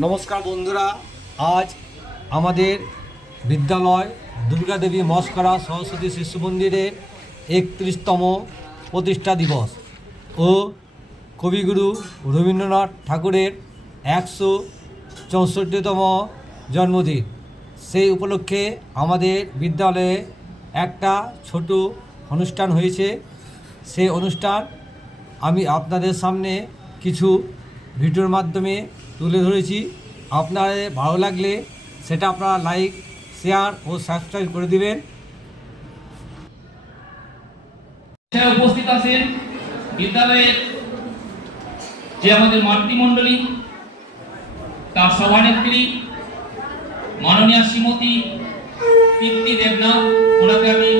নমস্কার বন্ধুরা, আজ আমাদের বিদ্যালয় দুর্গাদেবী মস্করা সরস্বতী শিশু মন্দিরের একত্রিশতম প্রতিষ্ঠা দিবস ও কবিগুরু রবীন্দ্রনাথ ঠাকুরের একশো চৌষট্টিতম জন্মদিন। সেই উপলক্ষে আমাদের বিদ্যালয়ে একটা ছোট অনুষ্ঠান হয়েছে। সেই অনুষ্ঠান আমি আপনাদের সামনে কিছু ভিডিওর মাধ্যমে তুলে ধরেছি। আপনাদের ভালো লাগলে সেটা আপনারা লাইক শেয়ার ও সাবস্ক্রাইব করে দিবেন। উপস্থিত আছেন বিদ্যালয়ের যে আমাদের মাতৃমণ্ডলী, তার সভানেত্রী, মাননীয় শ্রীমতী কীর্তি দেবনাথ, ওনাকে আমি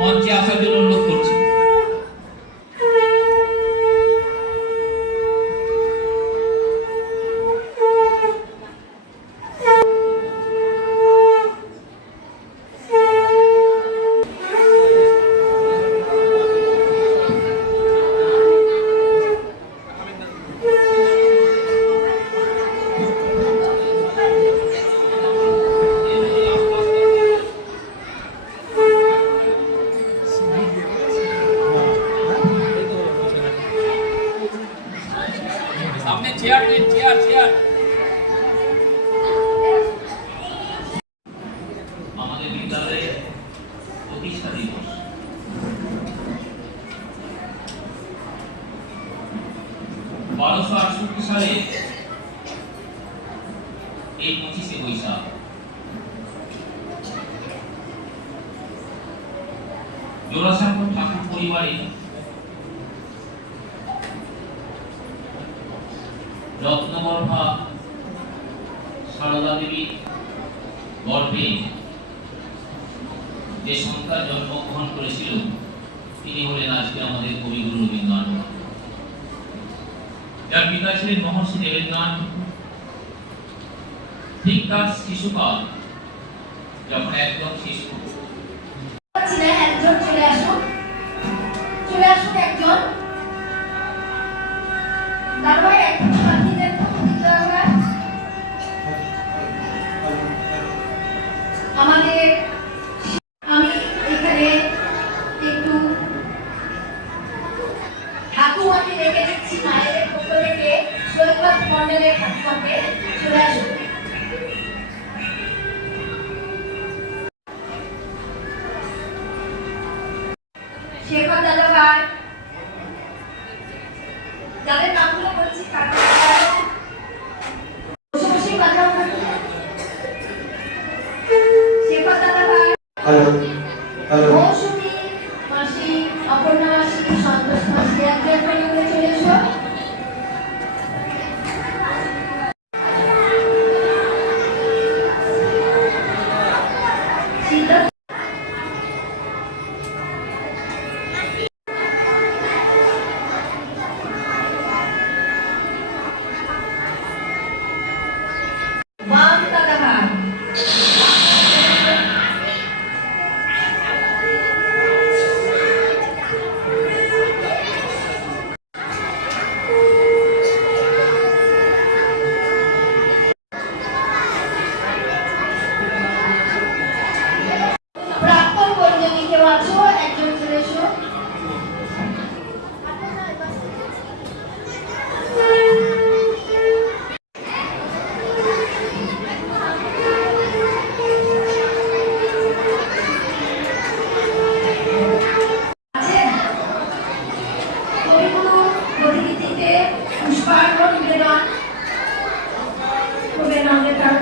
মঞ্চে আসার জন্য অনুরোধ করছি সামনে চেয়ার দিন যে সন্তান জন্মগ্রহণ করেছিল, তিনি হলেন আজকে আমাদের কবিগুরু রবীন্দ্রনাথ যার পিতা ছিলেন মহর্ষি দেবেন্দ্রনাথ ঠিক তার শিশুকাল যখন একদম শিশু। আমাদের শেখর দাদা ভাই। যাদের নামগুলো বলছি কথা শেখর দাদা ভাই। Hello. Um espaço, vamos ver lá. Vou.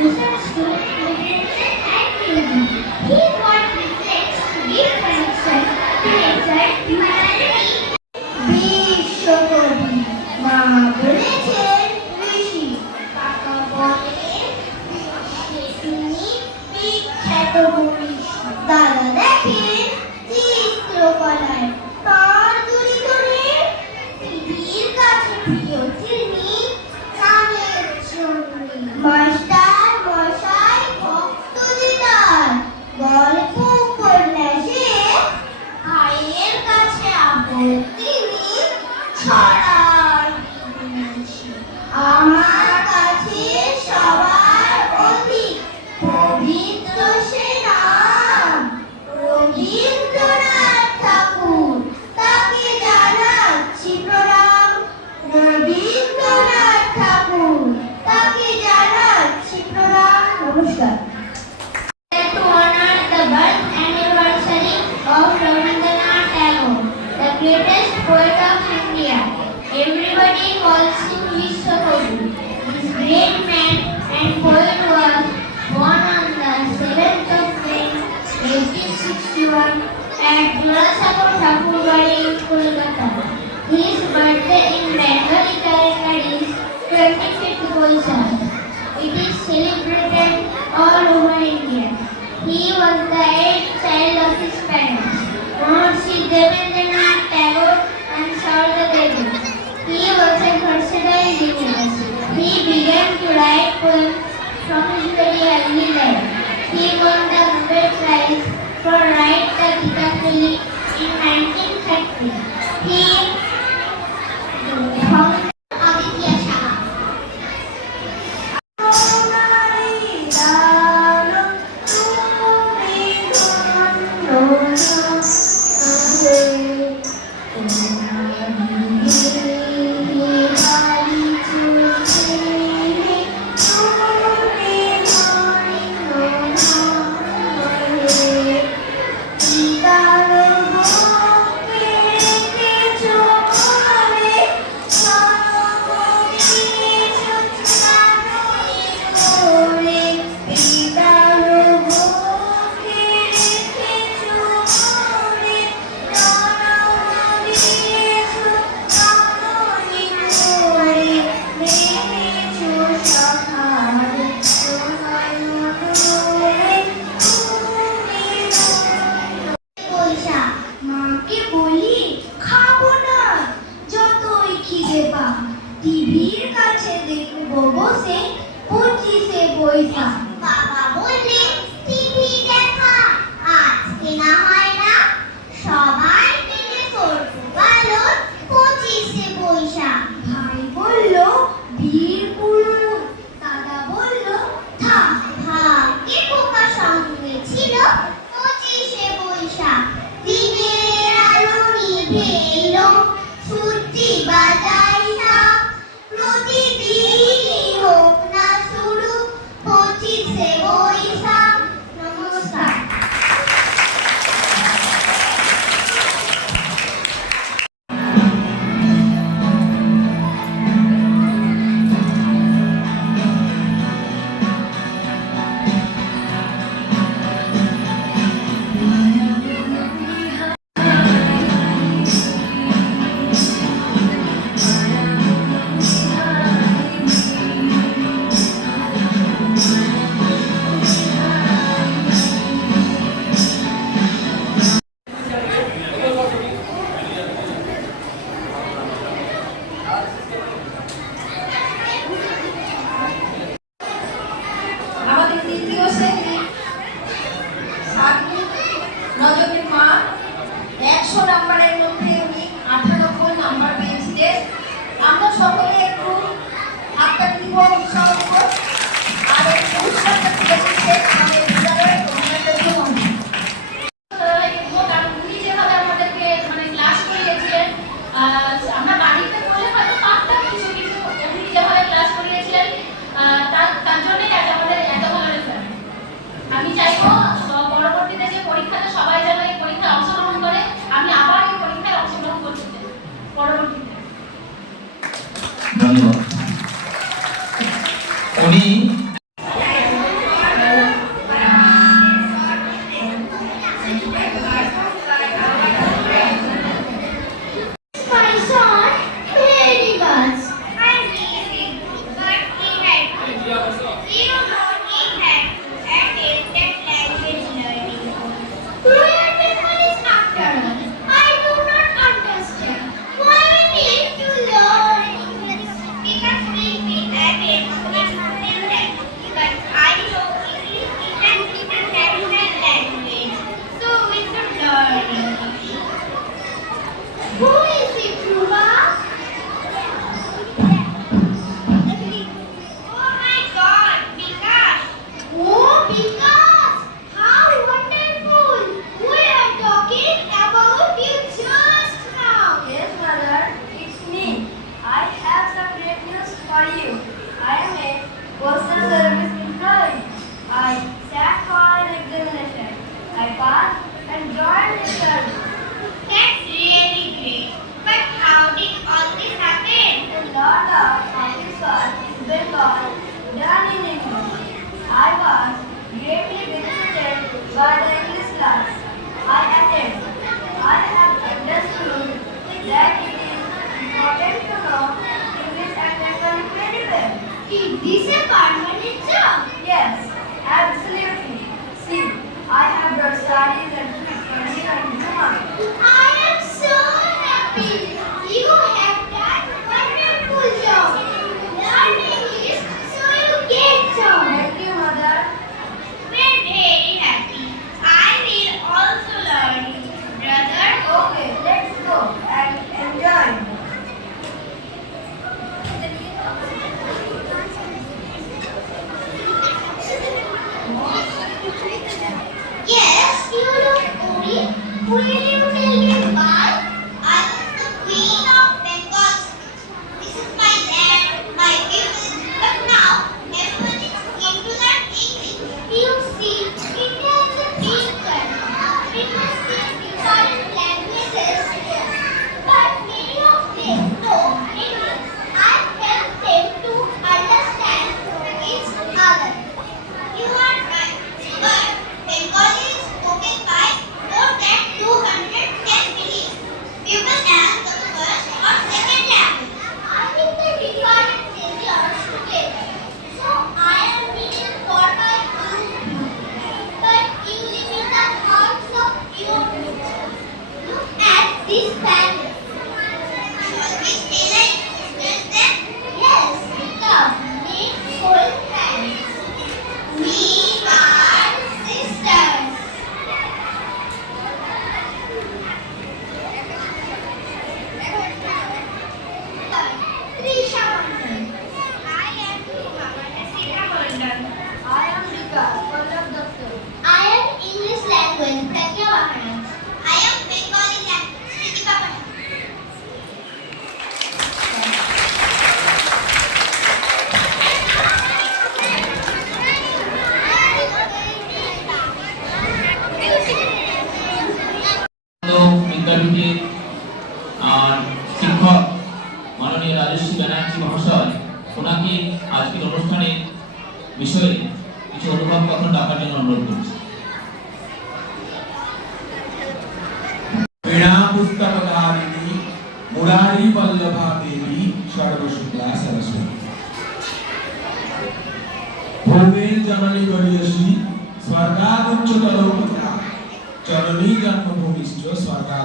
Jesus. was the eighth child of his parents, Maharshi Devendranath Tagore and Sarada Devi. He was a versatile genius. He began to write poems from his very early life. He won the Nobel Prize for writing the Gita in 1930. He by the English class. I attend. I have understood that it is important to know English and Bengali very well. Is this a permanent job? Yes, absolutely. See, I have done studies and I am so happy. പുള്ളിയെ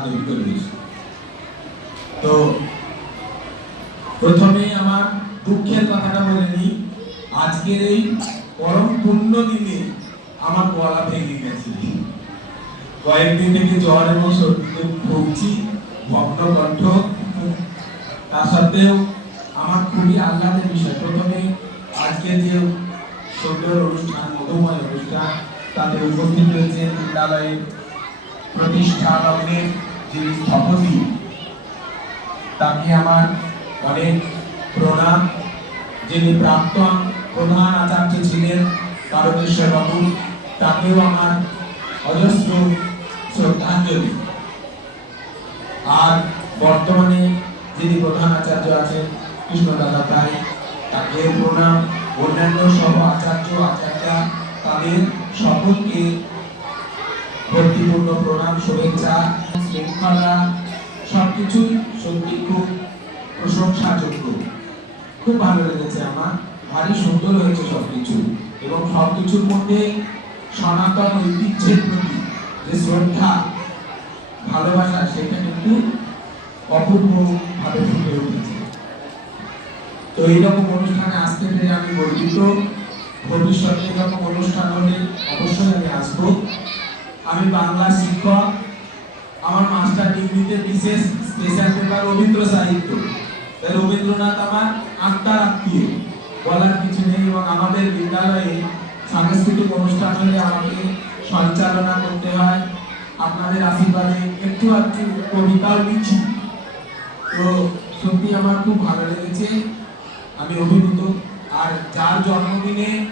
স্বর্গাদপি গরীয়সী তো প্রথমে আমার দুঃখের কথাটা বলে নিই, আজকের এই পরম পুণ্য দিনে আমার গলা ভেঙে গেছে। কয়েকদিন থেকে জ্বর এবং সর্দিতে ভুগছি, ভগ্ন কণ্ঠ তা সত্ত্বেও আমার খুবই আহ্লাদের বিষয়। প্রথমে আজকে যে সুন্দর অনুষ্ঠান, মধুময় অনুষ্ঠান, তাতে উপস্থিত রয়েছে বিদ্যালয়ের প্রতিষ্ঠা লগ্নের যিনি স্থপতি তাকে আমার অনেক প্রণাম। যিনি প্রাক্তন প্রধান আচার্য ছিলেন তারকেশ্বর বাবু, তাকেও আমার অজস্র শ্রদ্ধাঞ্জলি। আর বর্তমানে যিনি প্রধান আচার্য আছেন কৃষ্ণদাদা তাই, তাকে প্রণাম। অন্যান্য সহ আচার্য, আচার্যা, তাদের সকলকে সবকিছুই সত্যি খুব প্রশংসাযোগ্য। খুব ভালো লেগেছে আমার। ভারী সুন্দর হয়েছে সবকিছু। এবং সবকিছুর মধ্যে সনাতন ঐতিহ্যের প্রতি যে শ্রদ্ধা, ভালোবাসা, সেটা কিন্তু অপূর্ব ভাবে ফুটে উঠেছে। তো এইরকম অনুষ্ঠানে আসতে পেরে আমি গর্বিত। ভবিষ্যতে এরকম অনুষ্ঠান হলে অবশ্যই আমি আসব। আমি বাংলা শিক্ষক। আমার মাস্টার ডিগ্রিতে বিশেষ স্পেশাল রবীন্দ্র সাহিত্য। রবীন্দ্রনাথ আমার আত্মার আত্মীয়। বলার কিছু নেই এবং আমাদের বিদ্যালয়ে সাংস্কৃতিক অনুষ্ঠান হলে আমাকে সঞ্চালনা করতে হয়। আপনাদের আশীর্বাদে একটু একটু কবিতাও লিখি। তো সত্যি আমার খুব ভালো লেগেছে। আমি অভিভূত। আর যার জন্মদিনে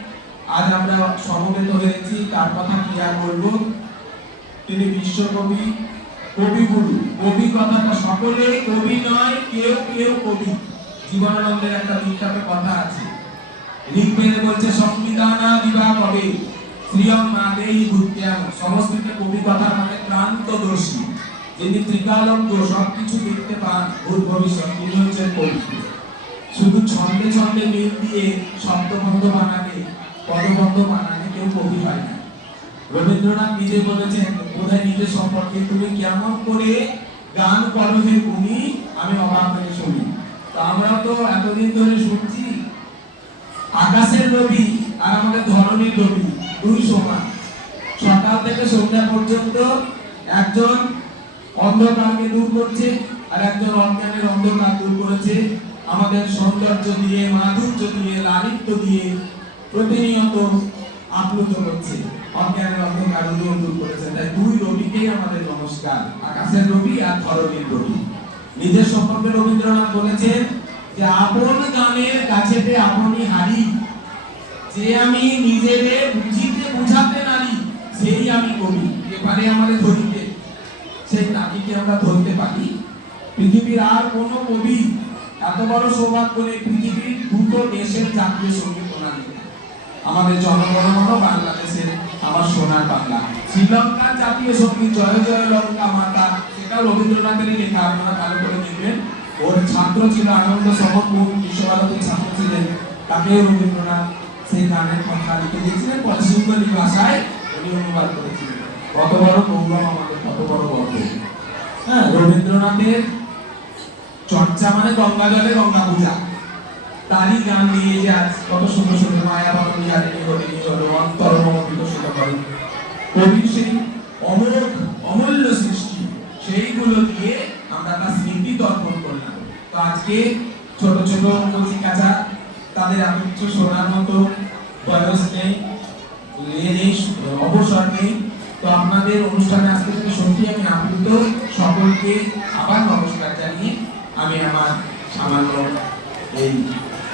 আজ আমরা সমবেত হয়েছি, তার কথা কি আর বলব? তিনি বিশ্বকবি। কবিগুরু। কবি কথাটা সকলে কবি নয়, কেউ কেউ কবি। জীবনানন্দের একটা বিখ্যাত কথা আছে। ঋগ্বেদে বলছে, সংবিধানা দিবা কবে? শ্রিয়ম মাদেই ভূত্যাম সংস্কৃতে কবি কথার মানে ক্রান্ত দোষী যিনি ত্রিকালজ্ঞ, সবকিছু দেখতে পান ভূত ভবিষ্যৎ। তিনি হচ্ছেন কবি। শুধু ছন্দে ছন্দে মিল দিয়ে শব্দবন্ধ বানালে, পদবন্ধ বানালে কেউ কবি হয় না। রবীন্দ্রনাথ নিজে বলেছেন, বোধহয় নিজের সম্পর্কে তুমি কেমন করে গান করো হে গুণী আমি অবাক হয়ে শুনি। তো আমরা তো এতদিন ধরে শুনছি, আকাশের রবি আর আমাদের ধরনের রবি, দুই সমান। সকাল থেকে সন্ধ্যা পর্যন্ত একজন অন্ধকারকে দূর করছে আর একজন অজ্ঞানের অন্ধকার দূর করেছে। আমাদের সৌন্দর্য দিয়ে, মাধুর্য দিয়ে, লালিত্য দিয়ে প্রতিনিয়ত আপ্লুত করছে অজ্ঞানের অন্ধকার উনিও দূর করেছে তাই দুই রবিকেই আমাদের নমস্কার। আকাশের রবি আর ধরণীর রবি। নিজের সম্পর্কে রবীন্দ্রনাথ বলেছেন যে, আপন গানের আপনি হারি। যে আমি বুঝিতে বুঝাতে নারি, সেই আমি কবি। এবারে আমাদের ধরিতে, সেই নারীকে আমরা ধরতে পারি। পৃথিবীর আর কোন কবি, এত বড় সৌভাগ্য নেই, পৃথিবীর দুটো দেশের জাতীয় সংগীত। আমাদের জনগণমন বাংলাদেশের আমার সোনার বাংলা। শ্রীলঙ্কার জাতীয় সংগীত জয় জয় লঙ্কা মাতা সেটাও রবীন্দ্রনাথেরই লেখা, আপনারা ভালো করে দেখবেন। ওর ছাত্র ছিল আনন্দ সমরপুর বিশ্বভারতীর ছাত্র ছিলেন। তাকেও রবীন্দ্রনাথ সেই গানের কথা লিখে দিয়েছিলেন। পরে ভাষায় উনি অনুবাদ করেছিলেন। কত বড় গৌরব আমাদের, কত বড় গর্ব। হ্যাঁ রবীন্দ্রনাথের চর্চা মানে গঙ্গা জলে গঙ্গা পূজা। তারই গান নিয়ে যে আজ কত সুন্দর সুন্দর মায়া বাবনী হারিণী হরিণী হলো অন্তর বিকশিত করে কবির সেই অমোঘ, অমূল্য সৃষ্টি, সেইগুলো দিয়ে আমরা তার স্মৃতি তর্পণ করলাম। তো আজকে ছোট ছোট কচি কাঁচা তাদের আমি কিছু শোনার মতো বয়স নেই ইয়ে নেই, অবসর নেই। তো আপনাদের অনুষ্ঠানে আসতে পেরে সত্যি আমি আপ্লুত, সকলকে আবার নমস্কার জানিয়ে আমি আমার সামান্য এই